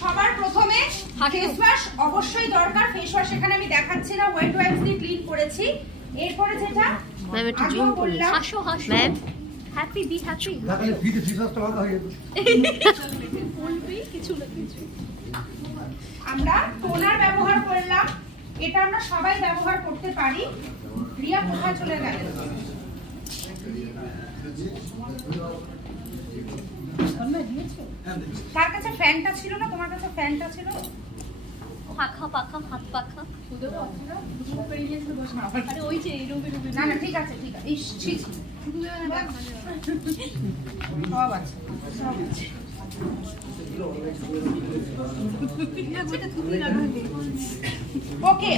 সবার প্রথমে face wash অবশ্যই দরকার। ফেস ওয়াশ এখানে আমি দেখাচ্ছি না, ওয়েট ওয়াইপস দিয়ে ক্লিন করেছি। এরপরে যেটা ম্যাম একটু জুম করুন, হাসো হাসো ম্যাম, হ্যাপি বি হ্যাপি। তাহলে ভিডিও ফিচারটা ভালো হয়ে গেল। বলবি কিছু না কিছু। আমরা টোনার ব্যবহার করলাম, এটা আমরা সবাই ব্যবহার করতে পারি। রিয়া কোথায় চলে গেল? তার কাছে ফ্যানটা ছিল না, তোমার কাছে ফ্যানটা ছিল? পাখা পাখা হাত পাখা আরে ওই যে না না ঠিক আছে ঠিক আছে। সব আছে সব আছে। ওকে,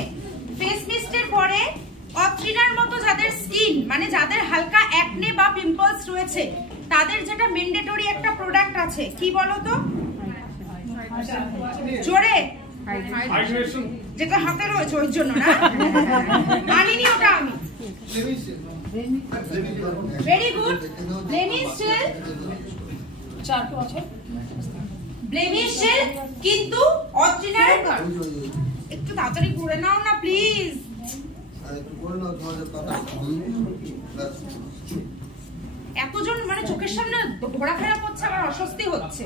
ফেস মিস্টের পরে অত্রিনার মতো যাদের স্কিন মানে যাদের হালকা অ্যাকনে বা পিম্পলস রয়েছে তাদের যেটা ম্যান্ডেটরি একটা প্রোডাক্ট আছে, কি বলো তো? জোরে। যেটা হাতে রয়েছে ওই জন্য না, আনিনি ওটা আমি। Very good. Blemish gel, blemish gel কিন্তু অত্রিনার একটু তাড়াতাড়ি করে নাও না প্লিজ। এতজন মানে চোখের সামনে ঘোরাফেরা করছে, আমার অস্বস্তি হচ্ছে।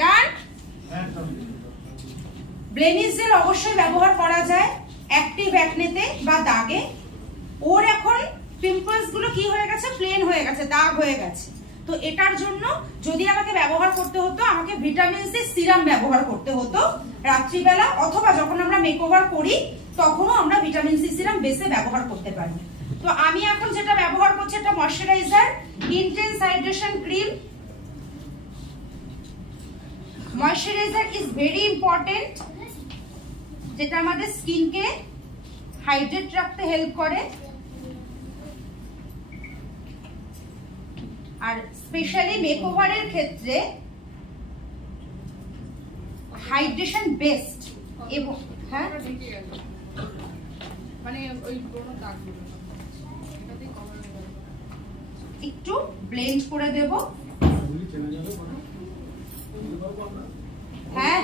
ডান। ব্লেমিশ জেল অবশ্যই ব্যবহার করা যায় অ্যাক্টিভ অ্যাকনেতে বা দাগে। ওর এখন পিম্পলস গুলো কি হয়ে গেছে, প্লেন হয়ে গেছে, দাগ হয়ে গেছে। তো এটার জন্য যদি আমাকে ব্যবহার করতে হতো, আমাকে ভিটামিন সি সিরাম ব্যবহার করতে হতো রাত্রিবেলা, অথবা যখন আমরা মেকওভার করি তখনও আমরা ভিটামিন সি সিরাম বেসে ব্যবহার করতে পারি। তো আমি এখন যেটা ব্যবহার করছি এটা moisturiser intense hydration cream. Moisturiser is very important, যেটা আমাদের স্কিনকে হাইড্রেট রাখতে হেল্প করে। আর স্পেশালি মেকওভারের ক্ষেত্রে হাইড্রেশন বেস্ট। এবং হ্যাঁ মানে ওই পুরো দাগগুলো এটাতেই কভার হয়ে গেল। একটু ব্লেন্ড করে দেব। হ্যাঁ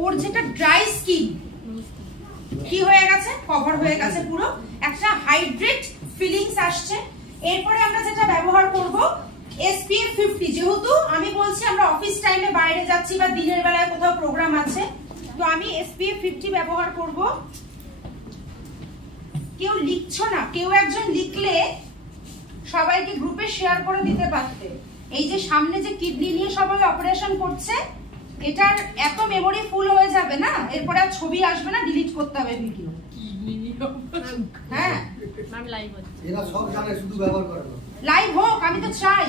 ওর যেটা ড্রাই স্কিন কি হয়ে গেছে, কভার হয়ে গেছে, পুরো একটা হাইড্রেট ফিলিংস আসছে। এরপরে আমরা যেটা ব্যবহার করব SPF 50। যেহেতু আমি বলছি আমরা অফিস টাইমে বাইরে যাচ্ছি বা দিনের বেলায় কোথাও প্রোগ্রাম আছে, তো আমি SPF 50 ব্যবহার করব। কেউ লিখছো না, কেউ একজন লিখলে সবাইকে গ্রুপে শেয়ার করে দিতে পারতে। এই যে সামনে যে কিডনি নিয়ে সবাই অপারেশন করছে, এটার এত মেমোরি ফুল হয়ে যাবে না, এরপরে আর ছবি আসবে না, ডিলিট করতে হবে ভিডিও। হ্যাঁ লাইভ হচ্ছে, এরা সব জানে, শুধু ব্যবহার করে না। লাইভ হোক, আমি তো চাই।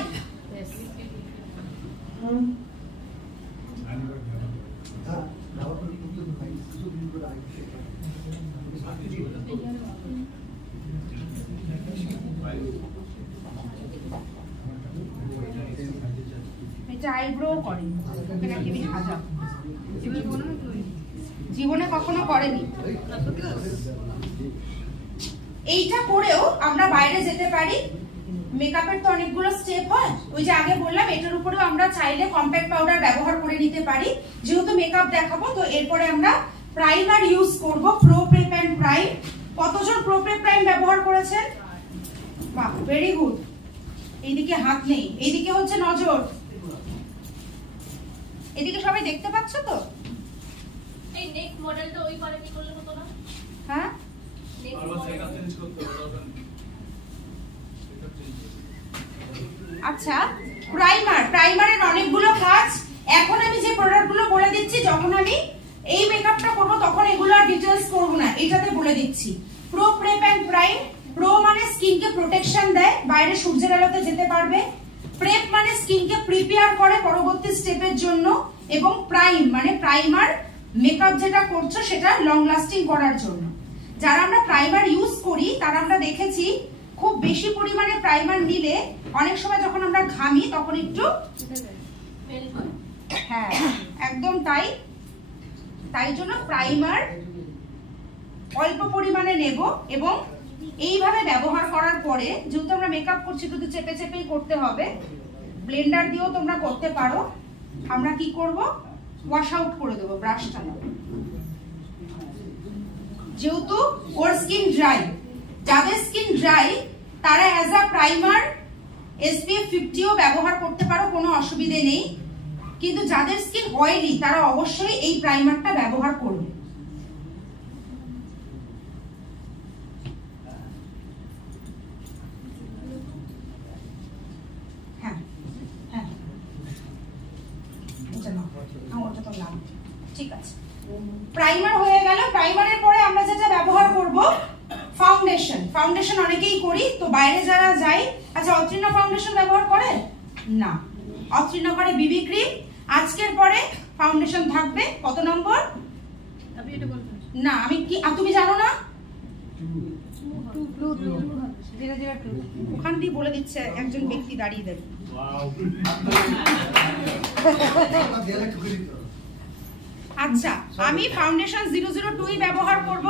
এটা আইব্রো করেনি, জীবনে কখনো করেনি। এইটা করেও আমরা বাইরে যেতে পারি। মেকআপের তো অনেকগুলো স্টেপ হয়, ওই যে আগে বললাম এটার উপরেও আমরা চাইলে কম্প্যাক্ট পাউডার ব্যবহার করে নিতে পারি। যেহেতু মেকআপ দেখাবো, তো এরপরে আমরা প্রাইমার ইউজ করব, প্রো প্রেপ এন্ড প্রাইম। কতজন প্রো প্রেপ প্রাইম ব্যবহার করেছেন? বাহ, ভেরি গুড। এইদিকে হাত নেই, এইদিকে হচ্ছে নজর। এদিকে সবাই দেখতে পাচ্ছ তো? এই নেক মডেলটা ওই পারে কি করলে হতো না? হ্যাঁ আচ্ছা, প্রাইমারের অনেকগুলো কাজ। এখন আমি যে প্রোডাক্টগুলো বলে দিচ্ছি, যখন আমি এই মেকআপটা করব তখন এগুলো আর ডিটেইলস করব না, এটাতে বলে দিচ্ছি। Pro prep and prime. Pro মানে স্কিনকে প্রোটেকশন দেয়, বাইরে সূর্যের আলোতে যেতে পারবে। প্রেপ মানে স্কিনকে প্রিপেয়ার করে পরবর্তী স্টেপের জন্য। এবং প্রাইম মানে প্রাইমার, মেকআপ যেটা করছো সেটা লং লাস্টিং করার জন্য। যারা আমরা প্রাইমার ইউজ করি তারা আমরা দেখেছি খুব বেশি পরিমাণে প্রাইমার নিলে অনেক সময় যখন আমরা ঘামি তখন একটু, হ্যাঁ একদম তাই জন্য প্রাইমার অল্প পরিমাণে নেব এবং এইভাবে ব্যবহার করার পরে যেহেতু আমরা মেকআপ করছি শুধু চেপে চেপেই করতে হবে, ব্লেন্ডার দিয়েও তোমরা করতে পারো। আমরা কি করব, ওয়াশ আউট করে দেবো ব্রাশটা। যেহেতু ওর স্কিন ড্রাই, যাদের স্কিন ড্রাই তারা অ্যাজ আ প্রাইমার SPF 50ও ব্যবহার করতে পারো, কোনো অসুবিধে নেই। কিন্তু যাদের স্কিন অয়েলি তারা অবশ্যই এই প্রাইমারটা ব্যবহার করবে। হ্যাঁ হ্যাঁ ঠিক আছে, প্রাইমার হয়ে গেল। প্রাইমারের পরে আমরা যেটা ব্যবহার করব ফাউন্ডেশন। ফাউন্ডেশন অনেকেই করি, তো বাইরে যারা যাই। আচ্ছা, অত্রিনা ফাউন্ডেশন ব্যবহার করে না? অত্রিনা করে বিবি ক্রিম। আজকের পরে ফাউন্ডেশন থাকবে কত নম্বর? না আমি কি, তুমি জানো না? ওখান দিয়ে বলে দিচ্ছে একজন ব্যক্তি দাঁড়িয়ে দাঁড়িয়ে। আচ্ছা, আমি ফাউন্ডেশন 002 ব্যবহার করব।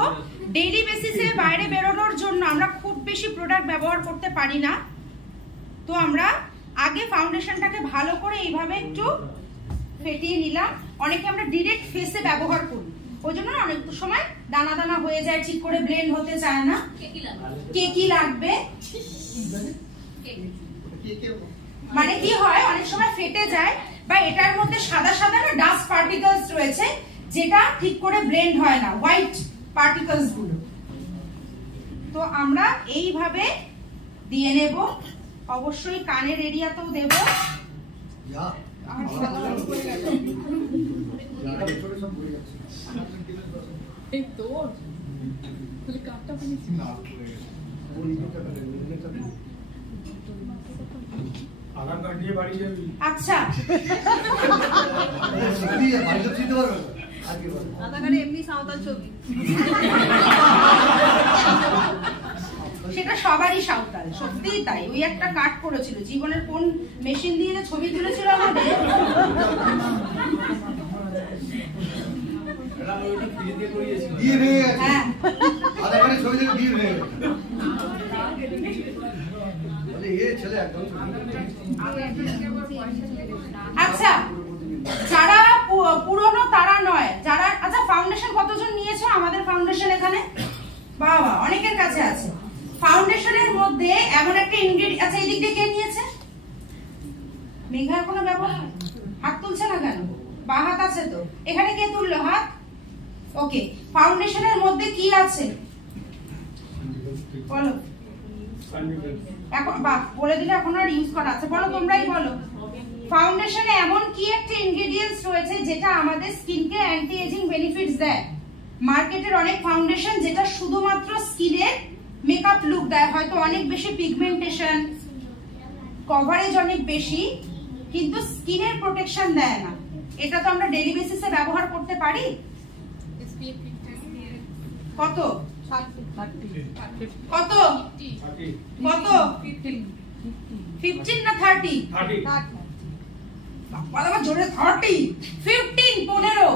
ডেইলি বেসিসে বাইরে বেরোনোর জন্য আমরা খুব বেশি প্রোডাক্ট ব্যবহার করতে পারি না, তো আমরা আগে ফাউন্ডেশনটাকে ভালো করে এইভাবে একটু ফেটিয়ে নিলাম। অনেকে আমরা ডিরেক্ট ফেসে ব্যবহার করি, ওই জন্য অনেক সময় দানা দানা হয়ে যায়, ঠিক করে ব্লেন্ড হতে চায় না। কেকি লাগবে, মানে কি হয় অনেক সময় ফেটে যায়, বা এটার মধ্যে সাদা সাদা না ডাস্ট পার্টিকেলস রয়েছে, যেটা ঠিক করে ব্লেন্ড হয় না, হোয়াইট পার্টিকেলস গুলো। তো আমরা এইভাবে দিয়ে নেব, অবশ্যই কানের এরিয়াতেও দেব। আচ্ছা, সেটা সবারই সাঁওতাল, সত্যিই তাই। ওই একটা কাট করেছিল, জীবনের কোন মেশিন দিয়ে যে ছবি তুলেছিল আমাদের। আচ্ছা, যারা পুরনো তারা নয়, যারা, আচ্ছা ফাউন্ডেশন কতজন নিয়েছো আমাদের ফাউন্ডেশন এখানে? বাবা, অনেকের কাছে আছে। ফাউন্ডেশনের মধ্যে এমন একটা ইনগ্রেডিয়েন্ট, আচ্ছা এই দিক দিয়ে কে নিয়েছে? মেঘার কোনো ব্যবহার, হাত তুলছে না কেন? বা হাত আছে তো, এখানে কে তুললো হাত? ওকে, ফাউন্ডেশনের মধ্যে কি আছে বলো? এখন বলে দিলে এখন আর ইউজ করা আছে, বলো তোমরাই বলো। ফাউন্ডেশনে এমন কি একটা ইনগ্রেডিয়েন্টস রয়েছে যেটা আমাদের স্কিনকে অ্যান্টি এজিং বেনিফিটস দেয়? মার্কেটের অনেক ফাউন্ডেশন যেটা শুধুমাত্র স্কিনের মেকআপ লুক দেয়, হয়তো অনেক বেশি পিগমেন্টেশন, কভারেজ অনেক বেশি, কিন্তু স্কিনের প্রোটেকশন দেয় না। এটা তো আমরা ডেইলি বেসিসে ব্যবহার করতে পারি। কত কত কত 15 না 30? বাবা জোরে 30, 15, 15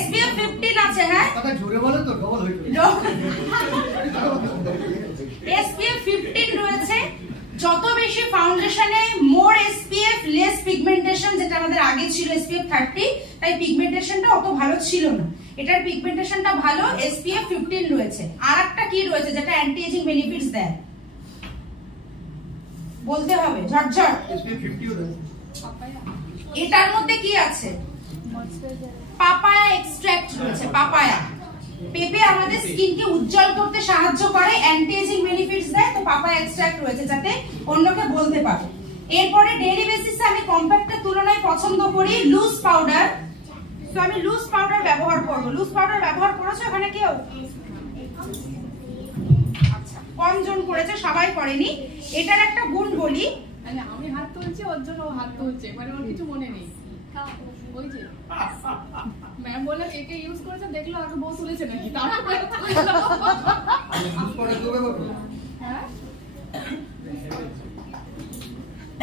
SPF 15 আছে। হ্যাঁ জোরে বলে তো ডবল হয়ে SPF 15 রয়েছে। যত বেশি ফাউন্ডেশনে মোর SPF লেস পিগমেন্টেশন, যেটা আমাদের আগে ছিল SPF 30, তাই পিগমেন্টেশনটা অত ভালো ছিল না। এটার পিগমেন্টেশনটা ভালো, SPF 15 রয়েছে। আর একটা কি রয়েছে যেটা অ্যান্টি এজিং বেনিফিটস দেয়? বলতে হবে ঝটঝট। SPF 50 রয়েছে। এটার মধ্যে কি আছে? পাপায়া এক্সট্রাক্ট রয়েছে। পাপায়া, পেঁপে আমাদের স্কিনকে উজ্জ্বল করতে সাহায্য করে, অ্যান্টি এজিং বেনিফিটস দেয়, তো পাপায়া এক্সট্রাক্ট রয়েছে যাতে অন্যকে বলতে পারো। এরপরে ডেইলি বেসিসে আমি কম্প্যাক্টের তুলনায় পছন্দ করি লুজ পাউডার, তো আমি লুজ পাউডার ব্যবহার করব। লুজ পাউডার ব্যবহার করেছো এখানে কেউ? আচ্ছা, কমজন করেছে, সবাই করেনি। এটার একটা গুণ বলি, আমি হাত তুলছি, ওর জন্য হাত তুলছে, মানে ওর কিছু মনে নেই। ওই যে ম্যাম বললো একে ইউজ করেছে, দেখলো আগে বউ তুলেছে নাকি, তারপরে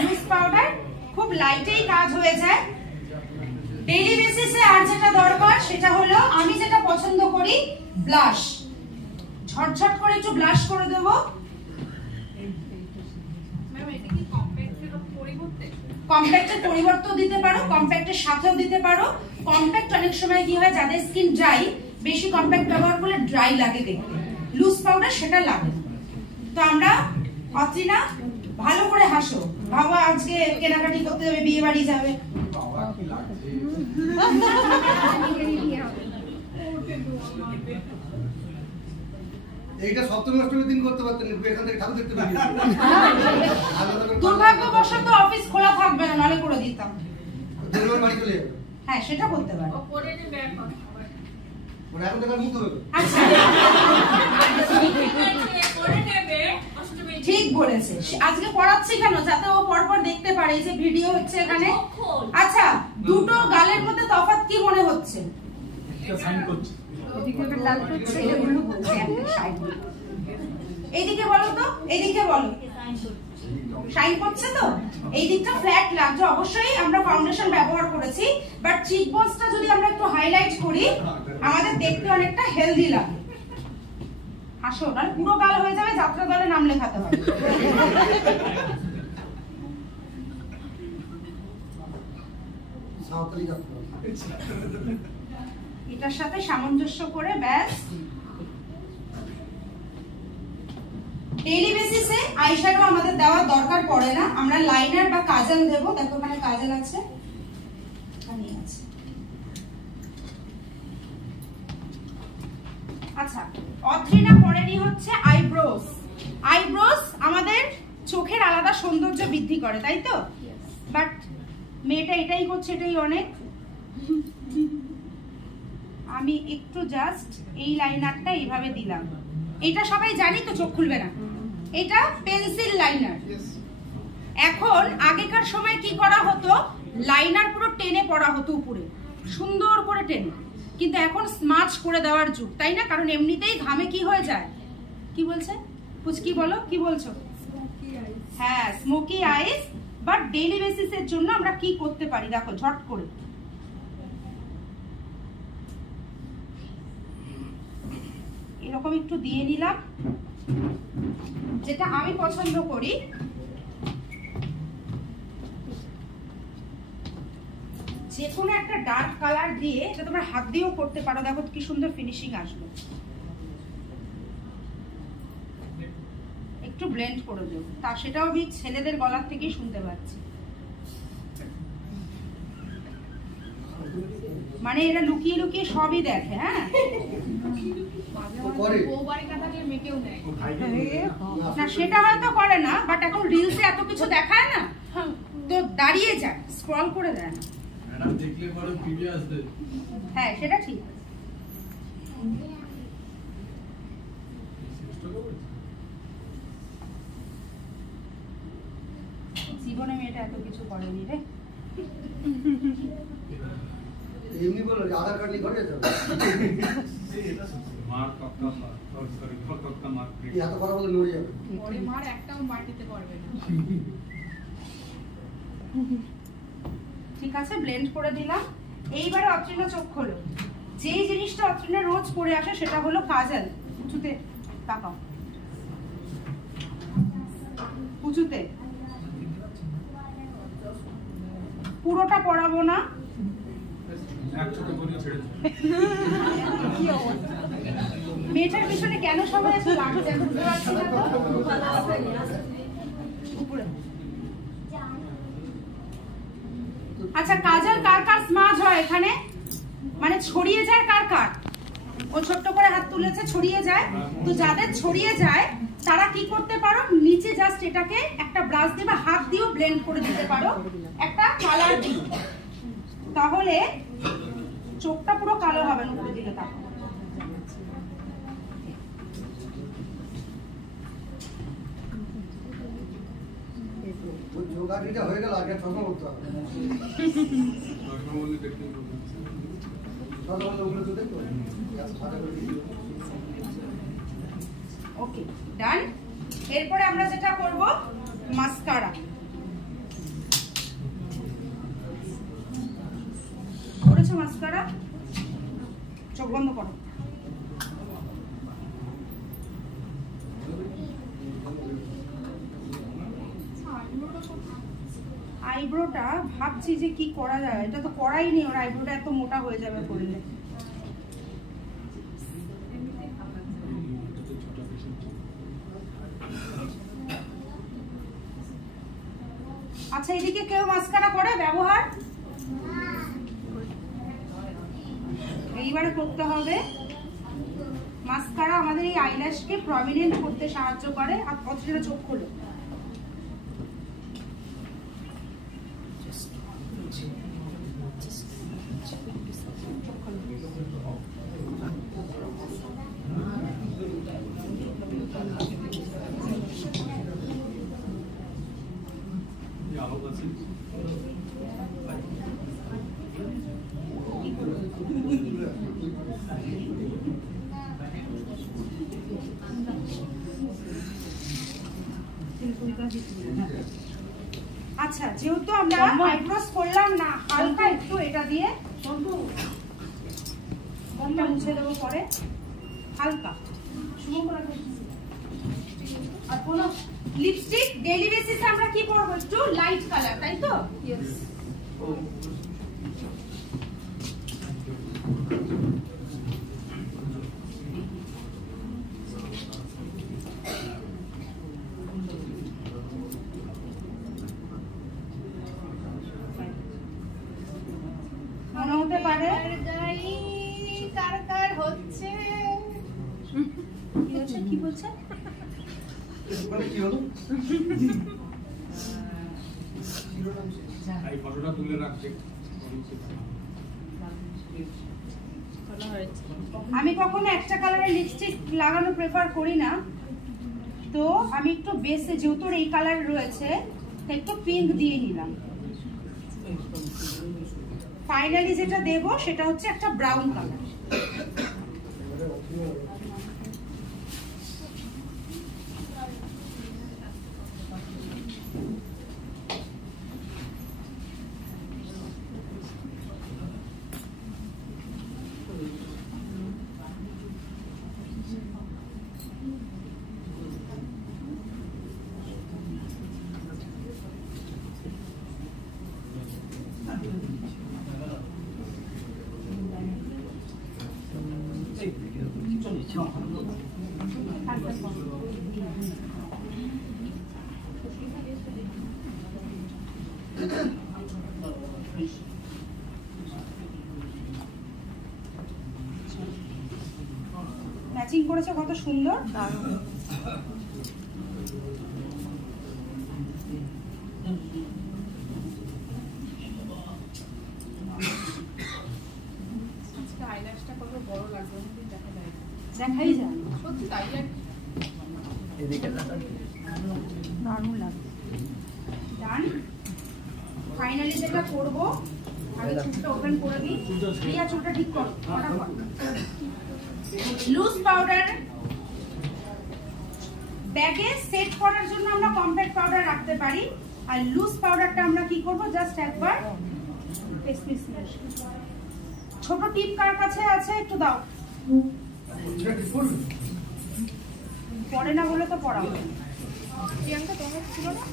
লুজ পাউডার খুব লাইটেই কাজ হয়ে যায় ডেইলি বেসিসে। আর যেটা দরকার সেটা হলো, আমি যেটা পছন্দ করি ব্লাশ, ঝটঝট করে একটু ব্লাশ করে দেবো। ম্যাম এটা কি কম্প্যাক্টের পরিবর্তে? কম্প্যাক্টের পরিবর্তন দিতে পারো, কম্প্যাক্টের সাথেও দিতে পারো। কম্প্যাক্ট অনেক সময় কি হয়, যাদের স্কিন ড্রাই, বেশি কম্প্যাক্ট ব্যবহার করলে ড্রাই লাগে দেখতে, লুজ পাউডার সেটা লাগে। তো আমরা অত্রিনা ভালো করে হাসো, ভাবো আজকে কেনাকাটি করতে হবে, বিয়ে বাড়ি যাবে। এইটা সপ্তমী অষ্টমীর দিন করতে পারতেন, এখান থেকে ঠাকুর দেখতে পারি। দুর্ভাগ্যবশত অফিস খোলা থাকবে না, নালে করে দিতাম। দেড়বার বাড়ি চলে যাবে। হ্যাঁ সেটা করতে পারো। পরে যে ব্যাগ হবে ওরা এখন দেখার মুখ হবে। আচ্ছা ঠিক বলেছে, আজকে পড়াচ্ছি কেন, যাতে ও পরপর দেখতে পারে, এই যে ভিডিও হচ্ছে এখানে। আচ্ছা দুটো গালের মধ্যে তফাৎ কি মনে হচ্ছে? এইদিকে বলো তো, এইদিকে বলো, শাইন করছে তো? এই দিকটা ফ্ল্যাট লাগছে, অবশ্যই আমরা ফাউন্ডেশন ব্যবহার করেছি, বাট চিক বোনসটা যদি আমরা একটু হাইলাইট করি আমাদের দেখতে অনেকটা হেলদি লাগে। হাসো, না পুরো গাল হয়ে যাবে, যাত্রা দলে নাম লেখাতে হবে। সাঁওতালি যাত্রা। এটার সাথে সামঞ্জস্য করে ব্যাস। ডেইলি বেসিসে আইশ্যাডো আমাদের দেওয়ার দরকার পড়ে না, আমরা লাইনার বা কাজল দেবো। দেখো ওখানে কাজল আছে, এখানে আছে। আচ্ছা অত্রিনা পরেনি হচ্ছে আইব্রোস। আইব্রোস আমাদের চোখের আলাদা সৌন্দর্য বৃদ্ধি করে, তাই তো? বাট মেয়েটা এটাই করছে, এটাই অনেক। আমি একটু জাস্ট এই লাইনারটা এইভাবে দিলাম। এটা সবাই জানি তো, চোখ খুলবে না। এটা পেন্সিল লাইনার। এখন আগেকার সময় কি করা হতো, লাইনার পুরো টেনে পড়া হতো উপরে, সুন্দর করে টেনে। কিন্তু এখন স্মাচ করে দেওয়ার যুগ, তাই না? কারণ এমনিতেই ঘামে কি হয়ে যায়, কি বলছে পুচকি, বলো কি বলছো? হ্যাঁ স্মোকি আইস। বাট ডেইলি বেসিসের জন্য আমরা কি করতে পারি, দেখো ঝট করে এরকম একটু দিয়ে নিলাম। যেটা আমি পছন্দ করি, যে কোনো একটা ডার্ক কালার দিয়ে, এটা তোমরা হাত দিয়েও করতে পারো, দেখো কি সুন্দর ফিনিশিং আসবে। একটু ব্লেন্ড করে দেবো, তা সেটাও আমি ছেলেদের গলার থেকেই শুনতে পাচ্ছি। মানে এরা লুকিয়ে লুকিয়ে সবই দেখে। হ্যাঁ না সেটা হয়তো করে না, বাট এখন রিলসে এত কিছু দেখায় না, তো দাঁড়িয়ে যায়, স্ক্রল করে দেয় না। হ্যাঁ সেটা ঠিক। জীবনে মেয়েটা এত কিছু করেনি রে। এমনি বলো আধার কার্ড নিয়ে ঘরে যেতে হবে। এত কথা বলে নড়ে যাবে। ওরে মার একটাও মার দিতে পারবে না। ঠিক আছে, ব্লেন্ড করে দিলাম। এইবারে অত্রিনা চোখ খোলো। যেই জিনিসটা অত্রিনা রোজ পরে আসে সেটা হলো কাজল। উঁচুতে তাকাও, উঁচুতে। পুরোটা পরাবো না, মেয়েটার পিছনে কেন সবাই এত লাগছে বুঝতে পারছি না তো। উপরে। আচ্ছা কাজল কার কার স্মাজ হয় এখানে, মানে ছড়িয়ে যায় কার কার? ও ছোট্ট করে হাত তুলেছে, ছড়িয়ে যায়। তো যাদের ছড়িয়ে যায় তারা কি করতে পারো, নিচে জাস্ট এটাকে একটা ব্রাশ দিয়ে বা হাত দিয়েও ব্লেন্ড করে দিতে পারো একটা কালার দিয়ে, তাহলে চোখটা পুরো কালো হবে না। উপরে দিকে তাকাও। যোগাটিটা হয়ে গেল, আগে চশমা করতে হবে। ওকে ডান। এরপরে আমরা যেটা করব, মাস্কারা। করেছো মাস্কারা? চোখ বন্ধ করো। আইব্রোটা ভাবছি যে কি করা যায়, এটা তো করাই নেই, ওর আইব্রোটা এত মোটা হয়ে যাবে করলে। আচ্ছা এদিকে কেউ মাস্কারা করে ব্যবহার? এইবারে করতে হবে মাস্কারা। আমাদের এই আইল্যাশকে প্রমিনেন্ট করতে সাহায্য করে। আর অথচ চোখ খোলো। আচ্ছা যেহেতু আমরা আইব্রোস করলাম না, হালকা একটু এটা দিয়ে গমটা মুছে দেবো পরে, হালকা। আর কোন লিপস্টিক ডেইলি বেসিসে আমরা কি করবো, একটু লাইট কালার, তাই তো? মনে হতে পারে কার কার হচ্ছে। কি বলছে? কি হলো? এই ফটোটা তুলে রাখছে। আমি কখনো একটা কালারের লিপস্টিক লাগানো প্রেফার করি না, তো আমি একটু বেসে যেহেতু এই কালার রয়েছে একটু পিঙ্ক দিয়ে নিলাম। ফাইনালি যেটা দেব সেটা হচ্ছে একটা ব্রাউন কালার। ম্যাচিং করেছে কত সুন্দর। আইল্যাশটা কত বড় লাগবে দেখা যায়, দেখাই যায় সত্যি তাই। আর এদিকে দারুণ লাগবে। ডান। ফাইনালি যেটা করব, আগে চুলটা ওপেন করে দিই। রিয়া চুলটা ঠিক কর ফটাফট। লুজ পাউডার ব্যাগে সেট করার জন্য আমরা কম্প্যাক্ট পাউডার রাখতে পারি, আর লুজ পাউডারটা আমরা কি করব, জাস্ট একবার ছোট টিপ কার কাছে আছে একটু দাও। পরে না বলে তো পড়াবো। প্রিয়াঙ্কা তোমার ছিল না?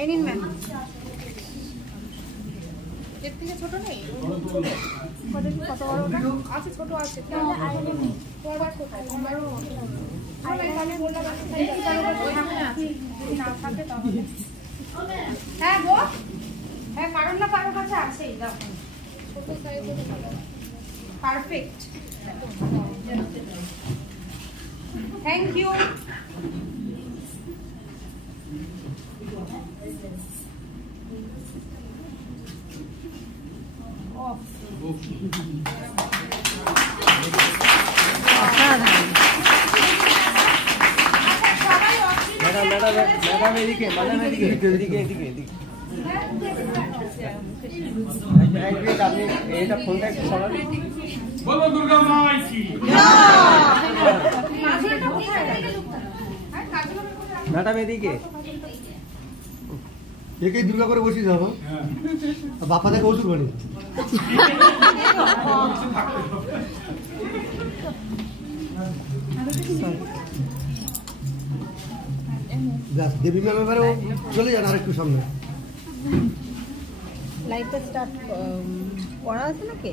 এই নিন ম্যাম। এর থেকে ছোট নেই? কত বড় ওটা? আছে, ছোট আছে। হ্যাঁ গো, হ্যাঁ কারণ না কারোর কাছে আছে। Perfect, thank you. ম্যাডাম এদিকে, ম্যাডাম এদিকে, এদিকে এদিকে এদিকে। আপনি এইটা ফোনটা একটু সরান। বলো দুর্গা মাই কি। ম্যাডাম এদিকে। একেই দুর্গা করে বসিয়ে যাবো। বাপ্পা থেকে ওষুধ বানিয়ে দেবী ম্যাম এবারে চলে যান আর একটু সামনে। লাইভটা স্টার্ট করা আছে নাকি?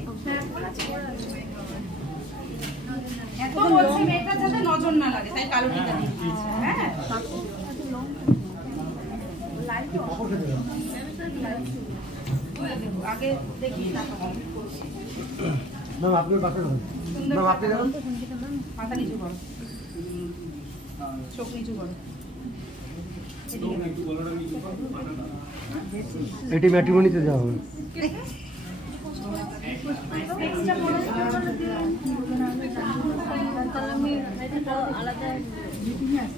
এত বলছি মেয়েটার যাতে নজর না লাগে, তাই কালো টিকা দিচ্ছি। হ্যাঁ আগে দেখি ম্যাম আপনার পাশে রাখুন। ম্যাম আপনি যাবেন। মাথা নিচু করো, চোখ নিচু করো। এটি ম্যাট্রিমনিতে যাওয়া হবে। আমি আলাদা হ্যাঁ